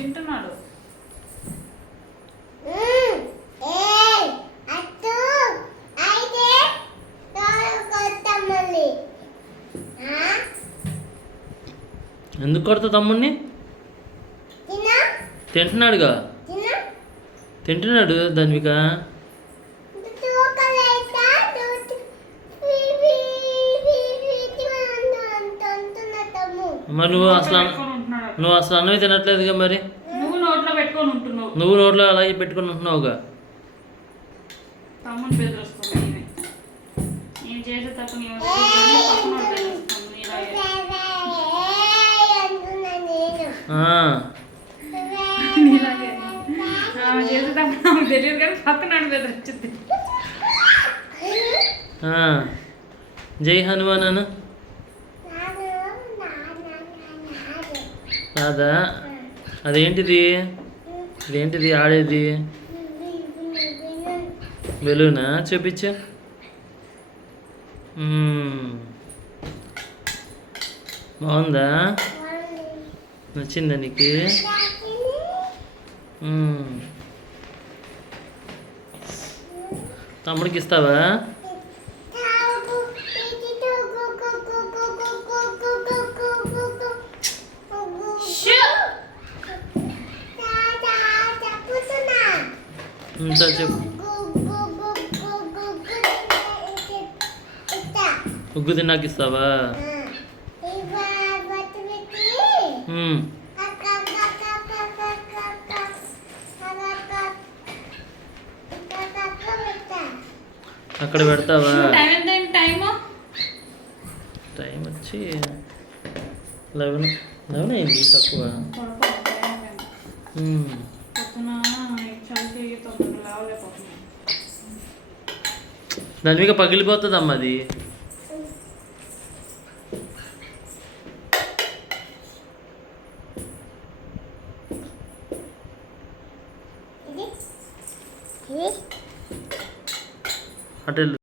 తింటున్నాడు. ఎందుకు కొడతా తమ్ముడిని? తింటున్నాడుగా, తింటున్నాడు ధన్విక. మరి నువ్వు అసలు అన్నవి తినట్లేదుగా. మరి నువ్వు నోట్లో పెట్టుకొని ఉంటున్నావు. నువ్వు నోట్లో అలాగే పెట్టుకొని ఉంటున్నావుగా. తమ్ముని బెదిరిస్తుంది. నేను చేసే తప్పు చేసే తప్పు నాకు తెలియదు కానీ పక్కన బెదిరించింది. జై హనుమాన్ అను. అదా, అదేంటిది? ఇదేంటిది ఆడేది? బెలూనా? చూపించా. బాగుందా? నచ్చిందా నీకు? తమ్ముడికి ఇస్తావా? చెప్పు. ఉగ్గు తిన్నాక ఇస్తావా? అక్కడ పెడతావా? టైం వచ్చి 11 అయింది. తక్కువ. ధన్విక పగిలిపోతుందమ్మా అది. అటు